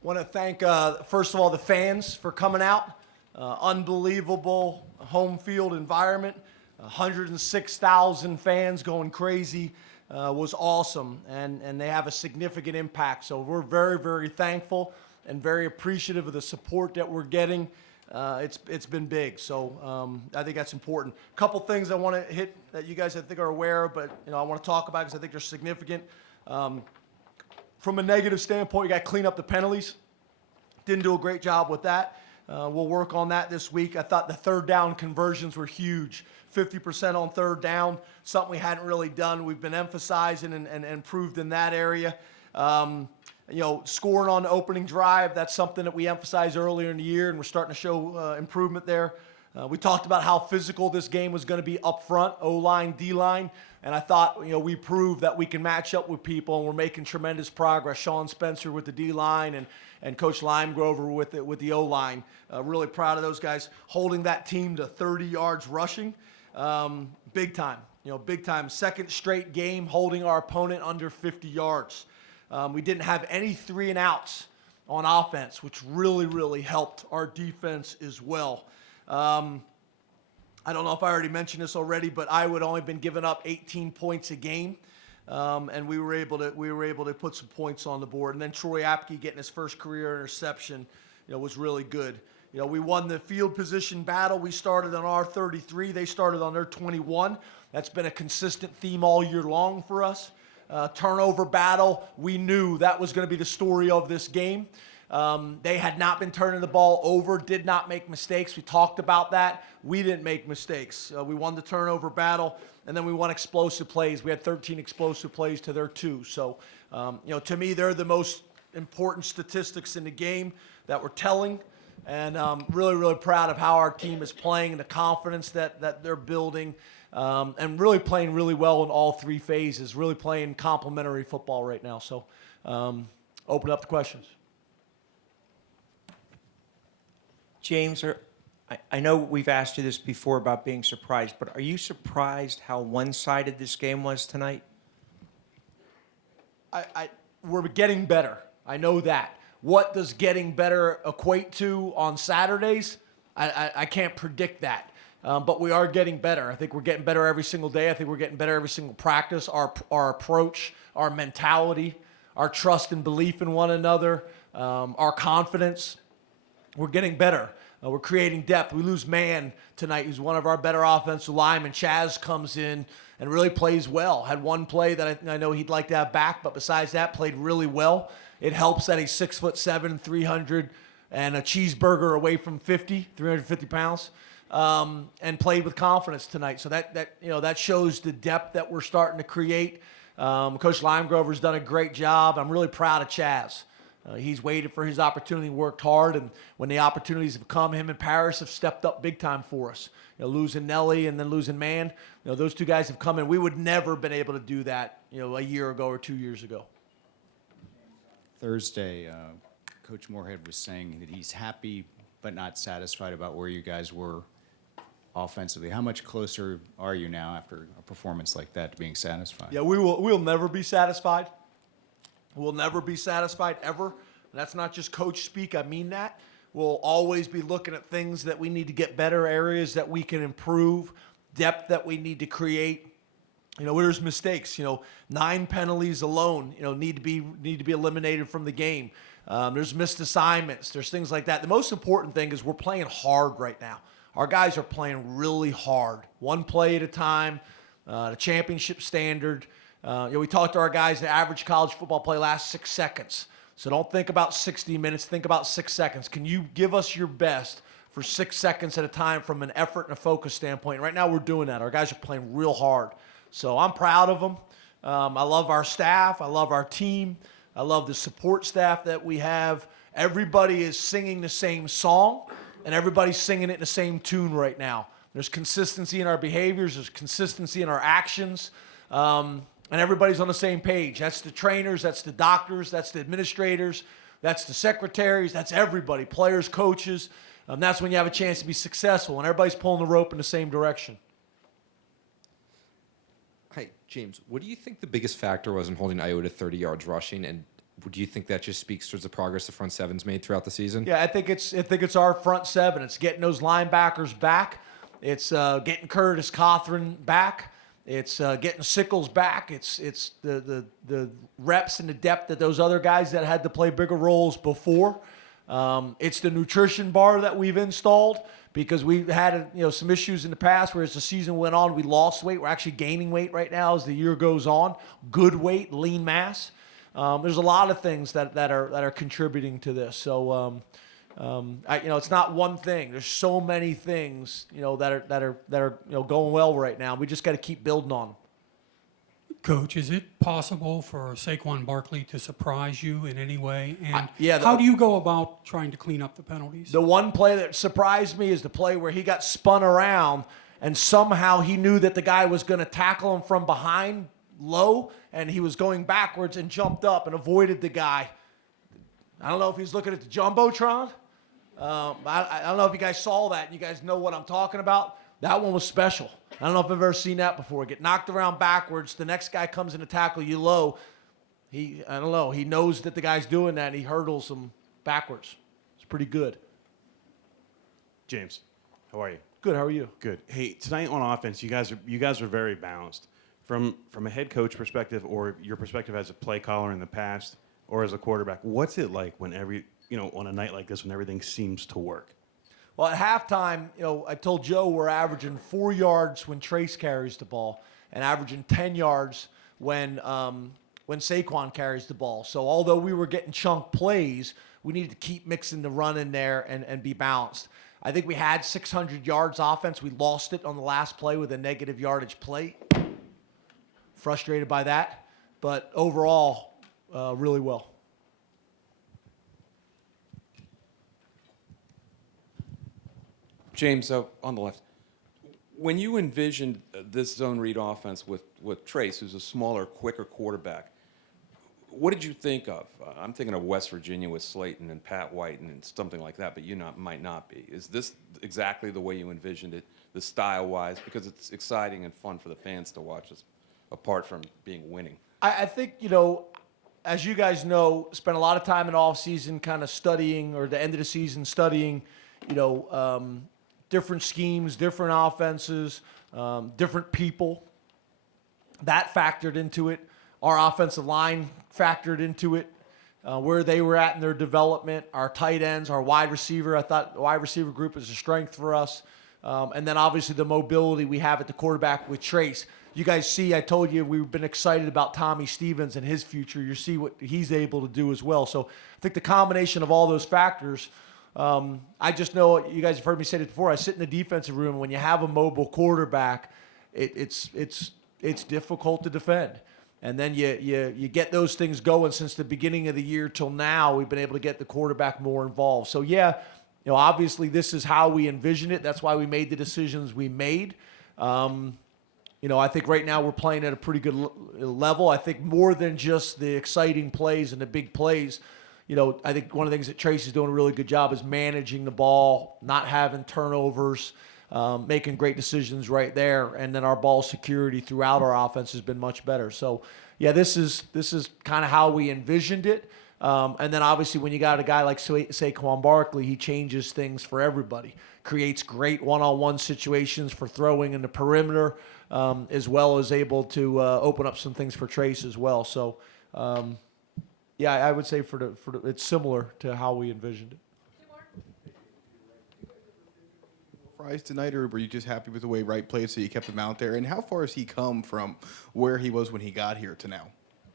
Want to thank, first of all, the fans for coming out. Unbelievable home field environment. 106,000 fans going crazy was awesome, and they have a significant impact. So we're very, very thankful and very appreciative of the support that we're getting. It's been big, so I think that's important. A couple things I want to hit that you guys I think are aware of, but I want to talk about because I think they're significant. From a negative standpoint, you got to clean up the penalties. Didn't do a great job with that. We'll work on that this week. I thought the third down conversions were huge. 50% on third down, something we hadn't really done. We've been emphasizing and improved in that area. Scoring on the opening drive, that's something that we emphasized earlier in the year, and we're starting to show improvement there. We talked about how physical this game was going to be up front, O-line, D-line, and I thought, we proved that we can match up with people, and we're making tremendous progress. Sean Spencer with the D-line and Coach Limegrover with the O-line. Really proud of those guys holding that team to 30 yards rushing. Big time, big time. Second straight game holding our opponent under 50 yards. We didn't have any 3 and outs on offense, which really, really helped our defense as well. I don't know if I already mentioned this already, but I would only been giving up 18 points a game, and we were able to put some points on the board. And then Troy Apke getting his first career interception, was really good. We won the field position battle. We started on our 33. They started on their 21. That's been a consistent theme all year long for us. Turnover battle, we knew that was going to be the story of this game. They had not been turning the ball over, did not make mistakes. We talked about that. We didn't make mistakes. We won the turnover battle, and then we won explosive plays. We had 13 explosive plays to their 2. So, to me, they're the most important statistics in the game that we're telling. And I'm really, really proud of how our team is playing and the confidence that they're building. And really playing really well in all 3 phases, really playing complementary football right now. So open up the questions. James, I know we've asked you this before about being surprised, but are you surprised how one-sided this game was tonight? We're getting better. I know that. What does getting better equate to on Saturdays? I can't predict that. But we are getting better. I think we're getting better every single day. I think we're getting better every single practice. Our approach, our mentality, our trust and belief in one another, our confidence, we're getting better. We're creating depth. We lose Man tonight, who's one of our better offensive linemen. Chaz comes in and really plays well. Had one play that I know he'd like to have back, but besides that, played really well. It helps that he's 6'7", 300, and a cheeseburger away from 350 pounds. And played with confidence tonight. So that shows the depth that we're starting to create. Coach Limegrover's done a great job. I'm really proud of Chaz. He's waited for his opportunity, worked hard, and when the opportunities have come, him and Paris have stepped up big time for us. Losing Nelly and then losing Man, those 2 guys have come in. We would never have been able to do that, a year ago or 2 years ago. Thursday, Coach Moorhead was saying that he's happy but not satisfied about where you guys were offensively. How much closer are you now after a performance like that to being satisfied? Yeah, we'll never be satisfied. We'll never be satisfied ever. And that's not just coach speak. I mean that. We'll always be looking at things that we need to get better, areas that we can improve, depth that we need to create. There's mistakes. 9 penalties alone, need to be eliminated from the game. There's missed assignments. There's things like that. The most important thing is we're playing hard right now. Our guys are playing really hard, 1 play at a time, the championship standard. We talked to our guys, the average college football play lasts 6 seconds. So don't think about 60 minutes, think about 6 seconds. Can you give us your best for 6 seconds at a time from an effort and a focus standpoint? Right now we're doing that. Our guys are playing real hard. So I'm proud of them. I love our staff. I love our team. I love the support staff that we have. Everybody is singing the same song. And everybody's singing it in the same tune right now. There's consistency in our behaviors. There's consistency in our actions. And everybody's on the same page. That's the trainers. That's the doctors. That's the administrators. That's the secretaries. That's everybody. Players, coaches. That's when you have a chance to be successful. And everybody's pulling the rope in the same direction. Hi, James. What do you think the biggest factor was in holding Iowa to 30 yards rushing? And do you think that just speaks towards the progress the front seven's made throughout the season? Yeah, I think it's our front seven. It's getting those linebackers back. It's getting Curtis Cothran back. It's getting Sickles back. It's the reps and the depth that those other guys that had to play bigger roles before. It's the nutrition bar that we've installed because we've had some issues in the past where as the season went on, we lost weight. We're actually gaining weight right now as the year goes on. Good weight, lean mass. There's a lot of things that are contributing to this. So it's not one thing. There's so many things that are going well right now. We just got to keep building on them. Coach, is it possible for Saquon Barkley to surprise you in any way? And yeah, how do you go about trying to clean up the penalties? The one play that surprised me is the play where he got spun around and somehow he knew that the guy was going to tackle him from behind low, and he was going backwards and jumped up and avoided the guy. I don't know if he's looking at the Jumbotron. I don't know if you guys saw that and you guys know what I'm talking about. That one was special. I don't know if I've ever seen that before. Get knocked around backwards. The next guy comes in to tackle you low. He knows that the guy's doing that, and he hurdles him backwards. It's pretty good. James, how are you? Good. How are you? Good. Hey, tonight on offense, you guys are very balanced. From a head coach perspective, or your perspective as a play caller in the past, or as a quarterback, what's it like when on a night like this when everything seems to work? Well, at halftime, I told Joe we're averaging 4 yards when Trace carries the ball, and averaging 10 yards when Saquon carries the ball. So although we were getting chunk plays, we needed to keep mixing the run in there and be balanced. I think we had 600 yards offense. We lost it on the last play with a negative yardage play. Frustrated by that, but overall, really well. James, on the left, when you envisioned this zone read offense with Trace, who's a smaller, quicker quarterback, what did you think of? I'm thinking of West Virginia with Slayton and Pat White and something like that, but might not be. Is this exactly the way you envisioned it, the style-wise? Because it's exciting and fun for the fans to watch this, apart from being winning. I think, as you guys know, spent a lot of time in off season kind of studying, or the end of the season studying, different schemes, different offenses, different people. That factored into it. Our offensive line factored into it, where they were at in their development. Our tight ends, our wide receiver. I thought the wide receiver group is a strength for us. And then obviously the mobility we have at the quarterback with Trace. You guys see, I told you we've been excited about Tommy Stevens and his future. You see what he's able to do as well. So I think the combination of all those factors, I just know, you guys have heard me say this before, I sit in the defensive room, and when you have a mobile quarterback, it's difficult to defend. And then you get those things going. Since the beginning of the year till now, we've been able to get the quarterback more involved. So yeah, obviously this is how we envision it. That's why we made the decisions we made. I think right now we're playing at a pretty good level. I think more than just the exciting plays and the big plays, I think one of the things that Tracy's doing a really good job is managing the ball, not having turnovers, making great decisions right there. And then our ball security throughout our offense has been much better. So yeah, this is kind of how we envisioned it. And then obviously when you got a guy like Saquon Barkley, he changes things for everybody. Creates great one-on-one situations for throwing in the perimeter, as well as able to open up some things for Trace as well. So, yeah, I would say it's similar to how we envisioned it. Surprised tonight, or were you just happy with the way Wright played, so you kept him out there? And how far has he come from where he was when he got here to now?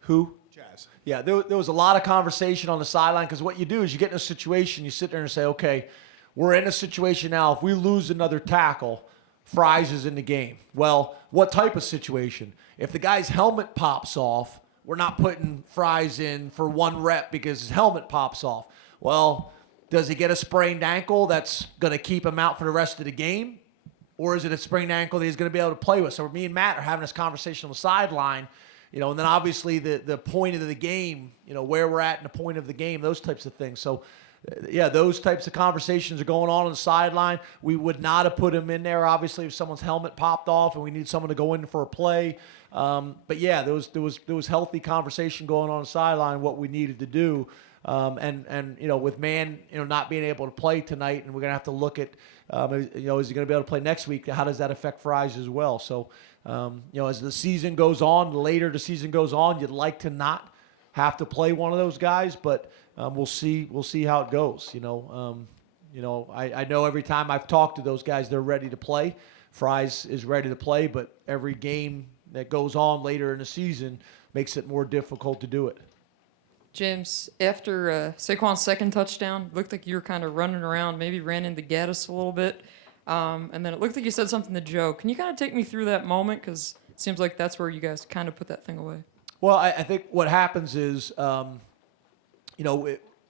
Who? Jazz. Yeah, there was a lot of conversation on the sideline, because what you do is you get in a situation, you sit there and say, okay, we're in a situation now. If we lose another tackle, Fries is in the game. Well, what type of situation? If the guy's helmet pops off, we're not putting Fries in for one rep because his helmet pops off. Well, does he get a sprained ankle that's going to keep him out for the rest of the game? Or is it a sprained ankle that he's going to be able to play with? So me and Matt are having this conversation on the sideline, and then obviously the point of the game, where we're at in the point of the game, those types of things. So, yeah, those types of conversations are going on the sideline. We would not have put him in there, obviously, if someone's helmet popped off and we need someone to go in for a play. But yeah, there was healthy conversation going on the sideline what we needed to do. And with Man, not being able to play tonight, and we're gonna have to look at, is he gonna be able to play next week? How does that affect Fries as well? So, as the season goes on, the later the season goes on, you'd like to not have to play one of those guys, but we'll see how it goes. I know every time I've talked to those guys, they're ready to play. Fries is ready to play, but every game that goes on later in the season makes it more difficult to do it. James, after Saquon's second touchdown, looked like you were kind of running around, maybe ran into Gaddis a little bit. And then it looked like you said something to Joe. Can you kind of take me through that moment? Because it seems like that's where you guys kind of put that thing away. Well, I think what happens is,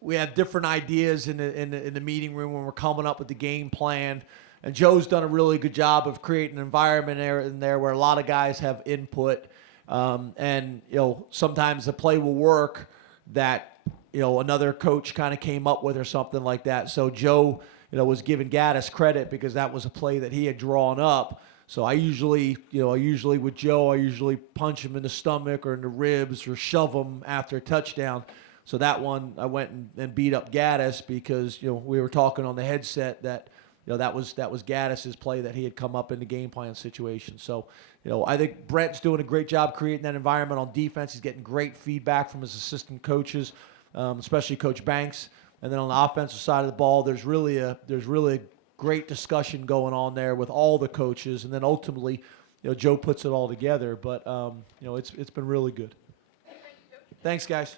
we have different ideas in the meeting room when we're coming up with the game plan. And Joe's done a really good job of creating an environment in there where a lot of guys have input. And sometimes the play will work that another coach kind of came up with or something like that. So Joe was giving Gaddis credit because that was a play that he had drawn up. So I usually with Joe, I usually punch him in the stomach or in the ribs or shove him after a touchdown. So that one I went and beat up Gaddis because we were talking on the headset that that was Gaddis's play that he had come up in the game plan situation. So I think Brett's doing a great job creating that environment on defense. He's getting great feedback from his assistant coaches, especially Coach Banks. And then on the offensive side of the ball, there's really a great discussion going on there with all the coaches. And then ultimately, Joe puts it all together. But it's been really good. Thanks, guys.